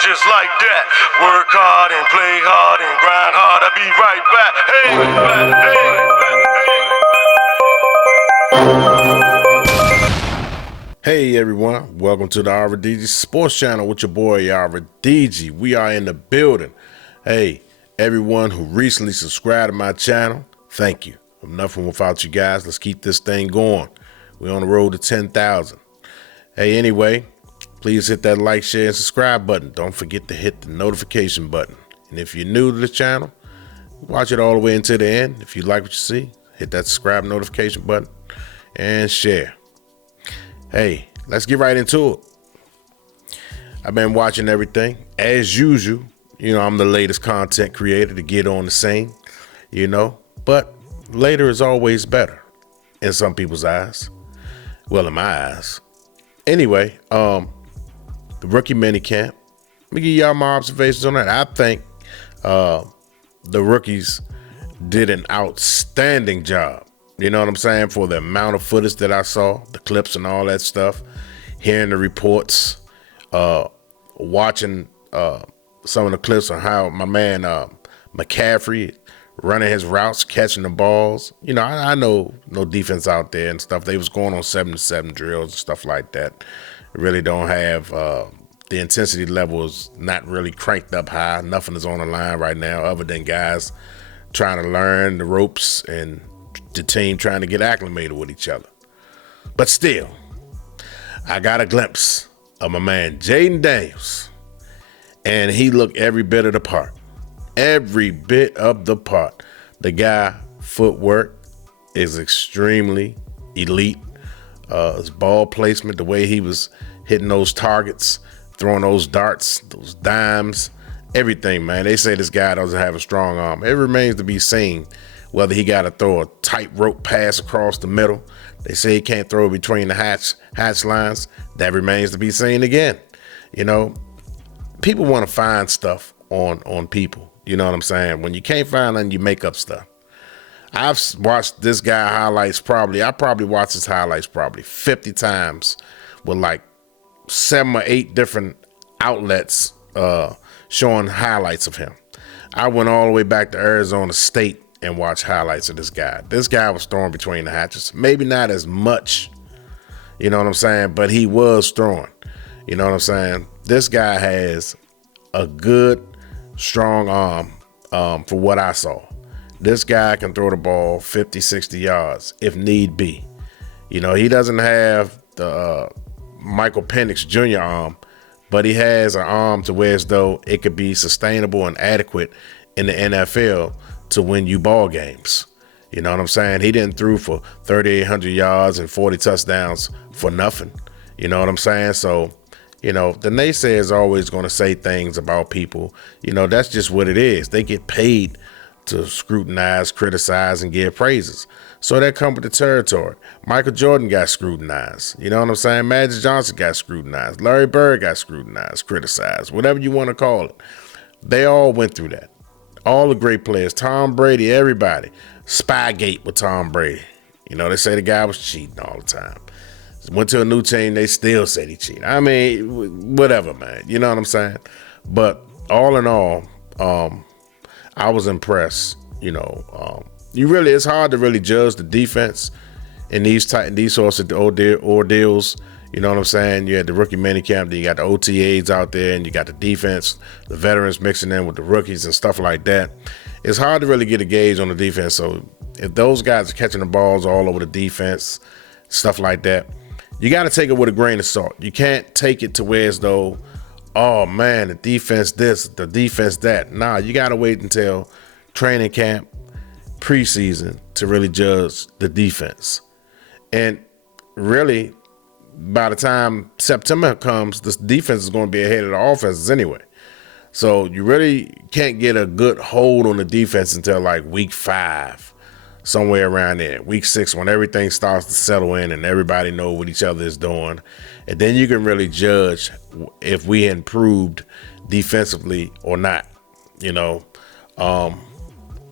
just like that. Work hard and play hard and grind hard. I'll be right back. Hey everyone, welcome to the RDG Sports Channel with your boy RDG. We are in the building. Hey, everyone who recently subscribed to my channel, thank you. I'm nothing without you guys. Let's keep this thing going. We're on the road to 10,000. Hey, anyway, please hit that like, share, and subscribe button. Don't forget to hit the notification button. And if you're new to the channel, watch it all the way until the end. If you like what you see, hit that subscribe notification button and share. Hey, let's get right into it. I've been watching everything. As usual, I'm the latest content creator to get on the scene, but later is always better in some people's eyes. Well, in my eyes. Anyway, the rookie minicamp. Let me give y'all my observations on that. I think the rookies did an outstanding job. You know what I'm saying? For the amount of footage that I saw, the clips and all that stuff, hearing the reports, watching some of the clips on how my man McCaffrey running his routes, catching the balls. I know no defense out there and stuff. They was going on 7-7 drills and stuff like that. They really don't have the intensity level is not really cranked up high. Nothing is on the line right now other than guys trying to learn the ropes and the team trying to get acclimated with each other. But still, I got a glimpse of my man Jayden Daniels, and he looked every bit of the part. Every bit of the part. The guy footwork is extremely elite. His ball placement, the way he was hitting those targets, throwing those darts, those dimes, everything, man. They say this guy doesn't have a strong arm. It remains to be seen whether he got to throw a tightrope pass across the middle. They say he can't throw between the hatch lines. That remains to be seen again. People want to find stuff on people. You know what I'm saying? When you can't find them, you make up stuff. I've watched this guy highlights I probably watched his highlights probably 50 times with like 7 or 8 different outlets showing highlights of him. I went all the way back to Arizona State and watch highlights of this guy. This guy was throwing between the hatches. Maybe not as much, you know what I'm saying, but he was throwing. You know what I'm saying? This guy has a good, strong arm for what I saw. This guy can throw the ball 50, 60 yards if need be. He doesn't have the Michael Penix Jr. arm, but he has an arm to where as though it could be sustainable and adequate in the NFL to win you ball games. You know what I'm saying? He didn't throw for 3,800 yards and 40 touchdowns for nothing. You know what I'm saying? So, the naysayers are always going to say things about people. That's just what it is. They get paid to scrutinize, criticize, and give praises. So that comes with the territory. Michael Jordan got scrutinized. You know what I'm saying? Magic Johnson got scrutinized. Larry Bird got scrutinized, criticized, whatever you want to call it. They all went through that. All the great players, Tom Brady, everybody. Spygate with Tom Brady. They say the guy was cheating all the time. Went to a new team, they still said he cheated. I mean, whatever, man. You know what I'm saying? But all in all, I was impressed. It's hard to really judge the defense in these sorts of ordeals. You know what I'm saying? You had the rookie minicamp, then you got the OTA'S out there, and you got the defense, the veterans mixing in with the rookies and stuff like that. It's hard to really get a gauge on the defense. So if those guys are catching the balls all over the defense, stuff like that, you got to take it with a grain of salt. You can't take it to where as though, oh man, the defense this, the defense that. Nah, you got to wait until training camp, preseason to really judge the defense. And really, by the time September comes, this defense is going to be ahead of the offenses anyway. So you really can't get a good hold on the defense until like week 5, somewhere around there. Week 6, when everything starts to settle in and everybody know what each other is doing. And then you can really judge if we improved defensively or not.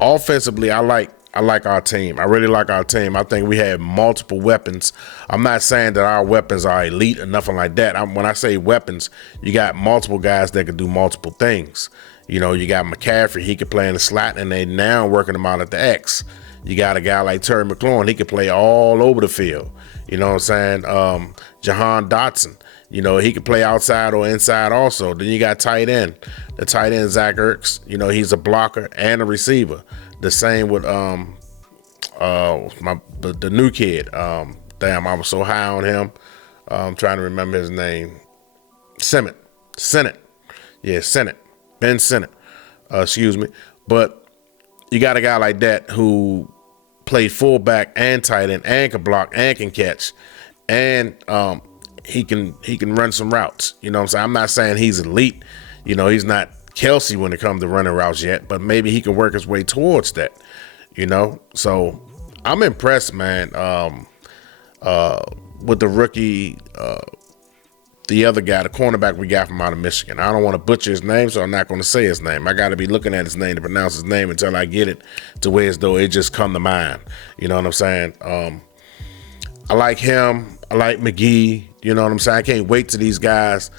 Offensively, I like I like our team. I really like our team. I think we have multiple weapons. I'm not saying that our weapons are elite or nothing like that. When I say weapons, you got multiple guys that can do multiple things. You know, you got McCaffrey. He could play in the slot, and they now working him out at the X. You got a guy like Terry McLaurin. He could play all over the field. You know what I'm saying? Jahan Dotson. You know, he could play outside or inside also. Then you got tight end. The tight end, Zach Ertz. You know, he's a blocker and a receiver. The same with the new kid. Damn, I was so high on him. I'm trying to remember his name. Sennett. Yeah, Sennett. Ben Sennett. Excuse me. But you got a guy like that who played fullback and tight end and can block and can catch. And he can run some routes. You know what I'm saying? I'm not saying he's elite. You know, he's not Kelsey when it comes to running routes yet, but maybe he can work his way towards that, you know? So I'm impressed, man, with the rookie, the other guy, the cornerback we got from out of Michigan. I don't want to butcher his name, so I'm not going to say his name. I got to be looking at his name to pronounce his name until I get it to where as though it just come to mind. You know what I'm saying? I like him. I like McGee. You know what I'm saying? I can't wait till these guys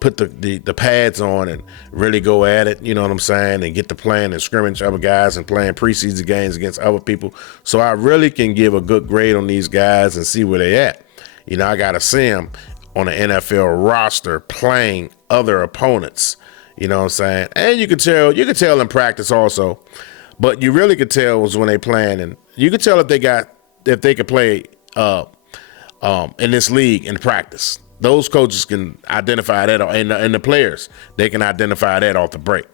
put the pads on and really go at it, you know what I'm saying, and get to playing and scrimmage other guys and playing preseason games against other people. So I really can give a good grade on these guys and see where they at. You know, I got to see them on an NFL roster playing other opponents, you know what I'm saying? And you could tell in practice also, but you really could tell was when they playing, and you could tell if they could play in this league in practice. Those coaches can identify that, and the players, they can identify that off the break.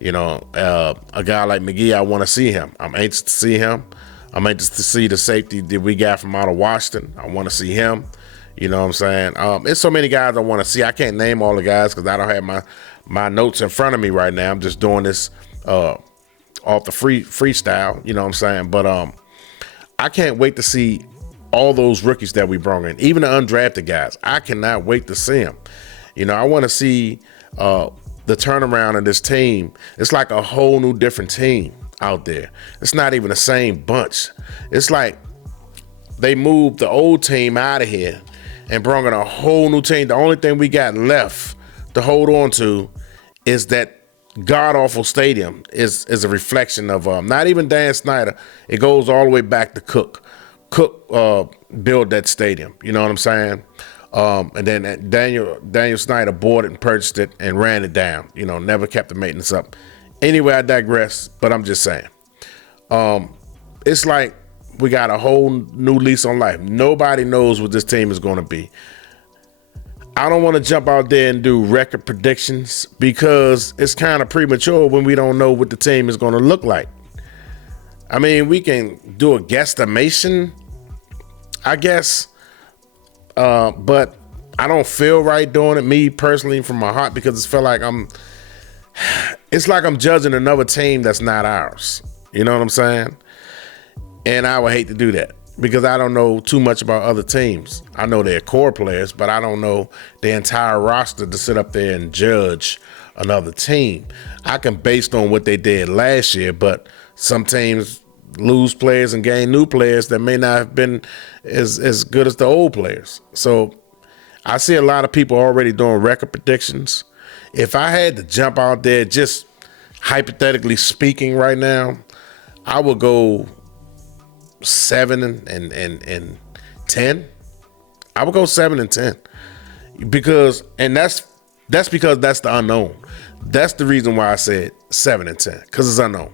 You know, a guy like McGee, I want to see him. I'm anxious to see him. I'm anxious to see the safety that we got from out of Washington. I want to see him. You know what I'm saying? There's so many guys I want to see. I can't name all the guys because I don't have my notes in front of me right now. I'm just doing this off the freestyle. You know what I'm saying? But I can't wait to see all those rookies that we brought in, even the undrafted guys. I cannot wait to see them. You know, I want to see the turnaround of this team. It's like a whole new different team out there. It's not even the same bunch. It's like they moved the old team out of here and brought in a whole new team. The only thing we got left to hold on to is that god-awful stadium is a reflection of not even Dan Snyder. It goes all the way back to Cook. Cook built that stadium, you know what I'm saying? And then Daniel Snyder bought it and purchased it and ran it down, you know, never kept the maintenance up. Anyway, I digress, but I'm just saying. It's like we got a whole new lease on life. Nobody knows what this team is going to be. I don't want to jump out there and do record predictions because it's kind of premature when we don't know what the team is going to look like. I mean, we can do a guesstimation, I guess, but I don't feel right doing it, me personally, from my heart, because it feel like it's like I'm judging another team that's not ours. You know what I'm saying? And I would hate to do that because I don't know too much about other teams. I know their core players, but I don't know the entire roster to sit up there and judge another team. I can based on what they did last year, but some teams lose players and gain new players that may not have been as good as the old players. So I see a lot of people already doing record predictions. If I had to jump out there, just hypothetically speaking right now, I would go 7 and 10. I would go 7 and 10 because that's because that's the unknown. That's the reason why I said 7 and 10, because it's unknown.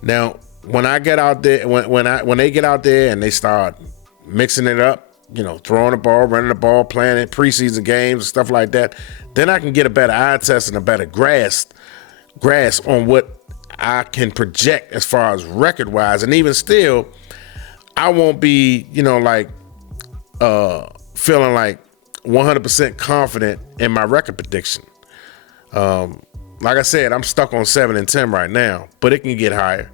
Now, when I get out there, when they get out there and they start mixing it up, you know, throwing the ball, running the ball, playing in preseason games, stuff like that, then I can get a better eye test and a better grasp on what I can project as far as record wise. And even still, I won't be, you know, like feeling like 100% confident in my record prediction. Like I said, I'm stuck on 7 and 10 right now, but it can get higher.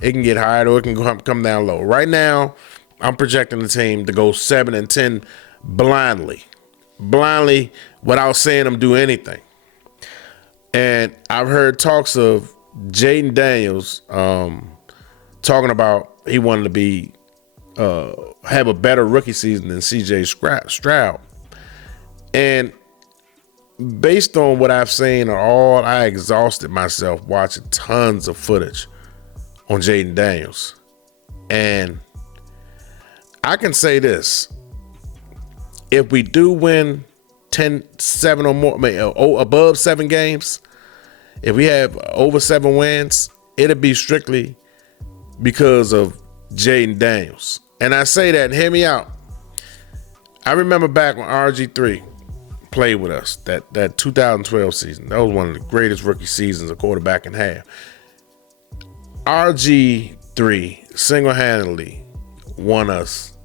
It can get higher or it can come down low. Right now, I'm projecting the team to go 7 and 10 blindly without seeing them do anything. And I've heard talks of Jayden Daniels talking about he wanted to be have a better rookie season than CJ Stroud. And based on what I've seen I exhausted myself watching tons of footage on Jayden Daniels. And I can say this. If we do win 7 or more, above 7 games, if we have over 7 wins, it'll be strictly because of Jayden Daniels. And I say that, and hear me out. I remember back when RG3 played with us, that 2012 season. That was one of the greatest rookie seasons a quarterback can have. RG3 single-handedly won us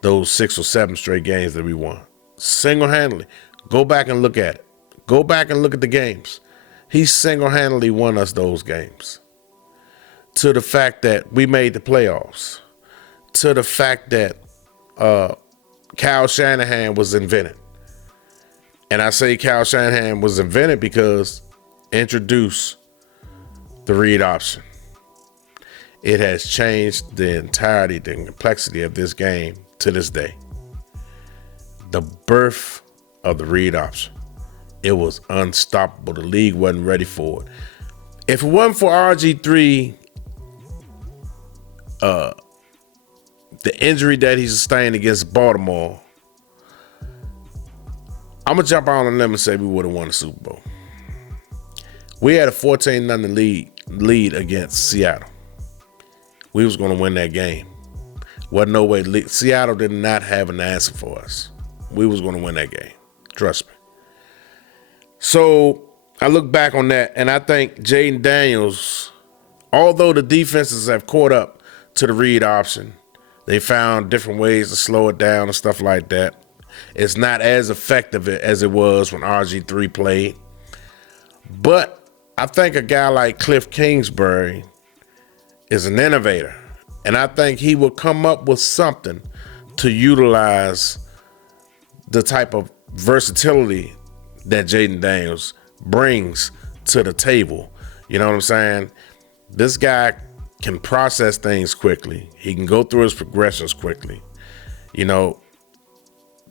those 6 or 7 straight games that we won. Single-handedly. Go back and look at it. Go back and look at the games. He single-handedly won us those games. To the fact that we made the playoffs. To the fact that Kyle Shanahan was invented. And I say Kyle Shanahan was invented because introduced the read option. It has changed the entirety, the complexity of this game to this day. The birth of the read option. It was unstoppable. The league wasn't ready for it. If it wasn't for RG3, the injury that he sustained against Baltimore, I'm going to jump out on a limb and say we would have won the Super Bowl. We had a 14-0 lead against Seattle. We was going to win that game. Wasn't no way. Seattle did not have an answer for us. We was going to win that game. Trust me. So I look back on that, and I think Jayden Daniels, although the defenses have caught up to the read option, they found different ways to slow it down and stuff like that. It's not as effective as it was when RG3 played. But I think a guy like Cliff Kingsbury is an innovator. And I think he will come up with something to utilize the type of versatility that Jayden Daniels brings to the table. You know what I'm saying? This guy can process things quickly. He can go through his progressions quickly. You know,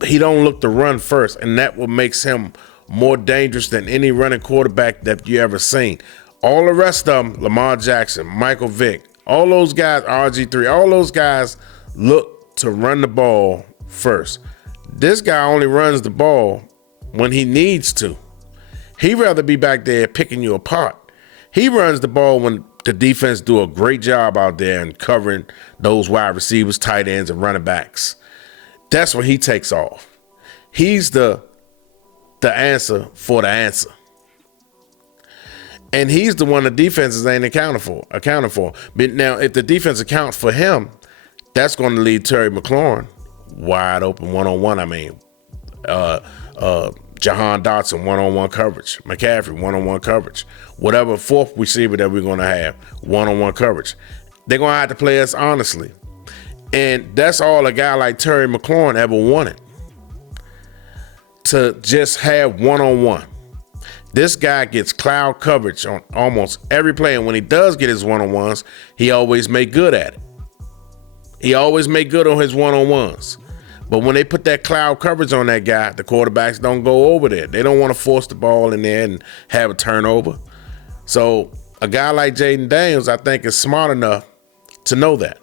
he don't look to run first, and that what makes him more dangerous than any running quarterback that you ever seen. All the rest of them, Lamar Jackson, Michael Vick, all those guys, RG3, all those guys look to run the ball first. This guy only runs the ball when he needs to. He'd rather be back there picking you apart. He runs the ball when the defense do a great job out there and covering those wide receivers, tight ends, and running backs. That's when he takes off. He's the answer for the answer. And he's the one the defenses ain't accounted for. But now, if the defense accounts for him, that's going to leave Terry McLaurin wide open one-on-one. I mean, Jahan Dotson, one-on-one coverage. McCaffrey, one-on-one coverage. Whatever fourth receiver that we're going to have, one-on-one coverage. They're going to have to play us honestly. And that's all a guy like Terry McLaurin ever wanted. To just have one-on-one. This guy gets cloud coverage on almost every play. And when he does get his one-on-ones, he always make good at it. He always make good on his one-on-ones. But when they put that cloud coverage on that guy, the quarterbacks don't go over there. They don't want to force the ball in there and have a turnover. So a guy like Jayden Daniels, I think, is smart enough to know that.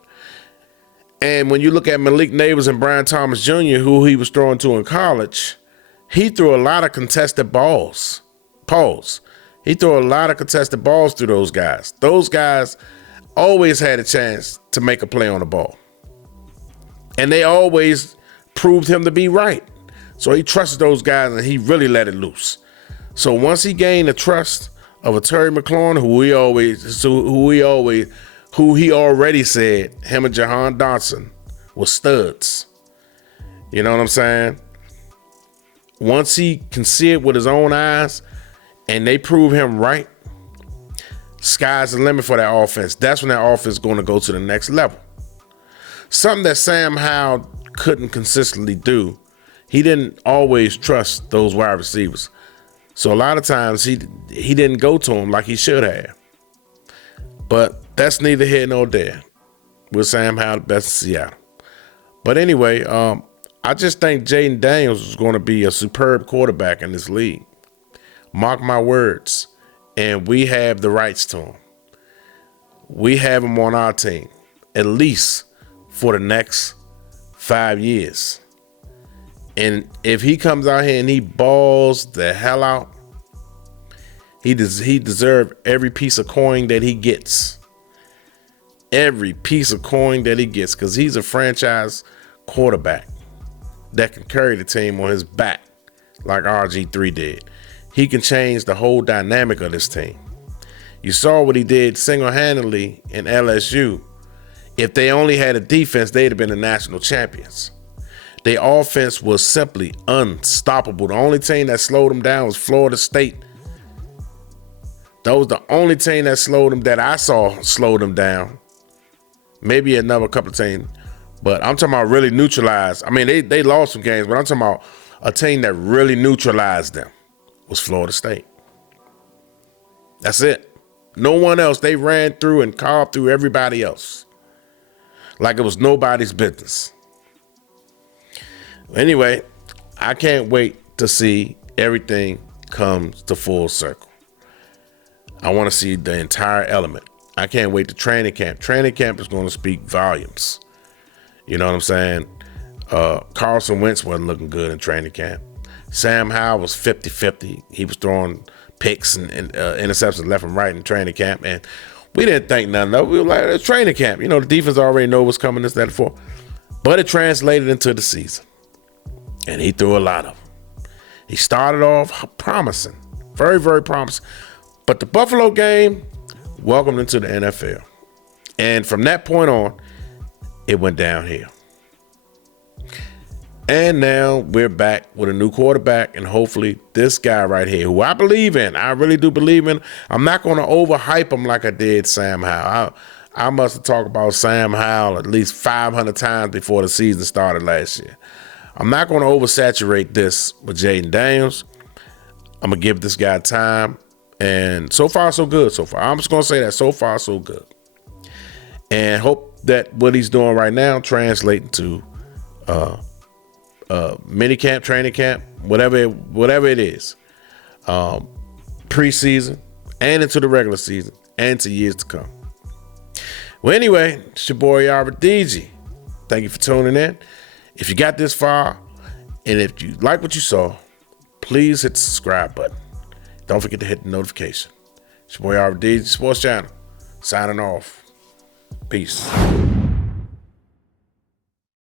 And when you look at Malik Neighbors and Brian Thomas Jr., who he was throwing to in college, he threw a lot of contested balls. He threw a lot of contested balls through those guys. Those guys always had a chance to make a play on the ball. And they always proved him to be right. So he trusted those guys and he really let it loose. So once he gained the trust of a Terry McLaurin, who he already said him and Jahan Dotson were studs. You know what I'm saying? Once he can see it with his own eyes and they prove him right, sky's the limit for that offense. That's when that offense is going to go to the next level. Something that Sam Howell couldn't consistently do. He didn't always trust those wide receivers. So a lot of times he didn't go to them like he should have. But that's neither here nor there. with Sam Howell, the best in Seattle. But anyway, I just think Jayden Daniels is going to be a superb quarterback in this league. Mark my words. And we have the rights to him. We have him on our team, at least for the next 5 years. And if he comes out here and he balls the hell out, he deserves every piece of coin that he gets. Every piece of coin that he gets, because he's a franchise quarterback that can carry the team on his back like RG3 did. He can change the whole dynamic of this team. You saw what he did single-handedly in LSU. If they only had a defense, they'd have been the national champions. Their offense was simply unstoppable. The only team that slowed them down was Florida State. That was the only team that slowed them, that I saw slowed them down. Maybe another couple of teams, but I'm talking about really neutralized. I mean, they lost some games, but I'm talking about a team that really neutralized them was Florida State. That's it. No one else. They ran through and carved through everybody else like it was nobody's business. Anyway, I can't wait to see everything comes to full circle. I want to see the entire element. I can't wait to training camp. Training camp is going to speak volumes. You know what I'm saying? Carson Wentz wasn't looking good in training camp. Sam Howell was 50-50. He was throwing picks and interceptions left and right in training camp. And we didn't think nothing of it. We were like, it's training camp. You know, the defense already know what's coming, this, that, and for. But it translated into the season. And he threw a lot of them. He started off promising. Very, very promising. But the Buffalo game welcomed into the NFL. And from that point on, it went downhill. And now we're back with a new quarterback, and hopefully this guy right here, who I believe in, I really do believe in. I'm not going to overhype him like I did Sam Howell. I must have talked about Sam Howell at least 500 times before the season started last year. I'm not going to oversaturate this with Jayden Daniels. I'm going to give this guy time. And so far, so good so far. I'm just going to say that so far, so good. And hope that what he's doing right now translates to mini camp, training camp, whatever it is, preseason and into the regular season and to years to come. Well, anyway, it's your boy DG. Thank you for tuning in. If you got this far and if you like what you saw, please hit the subscribe button. Don't forget to hit the notification. It's your boy DG Sports Channel signing off. Peace.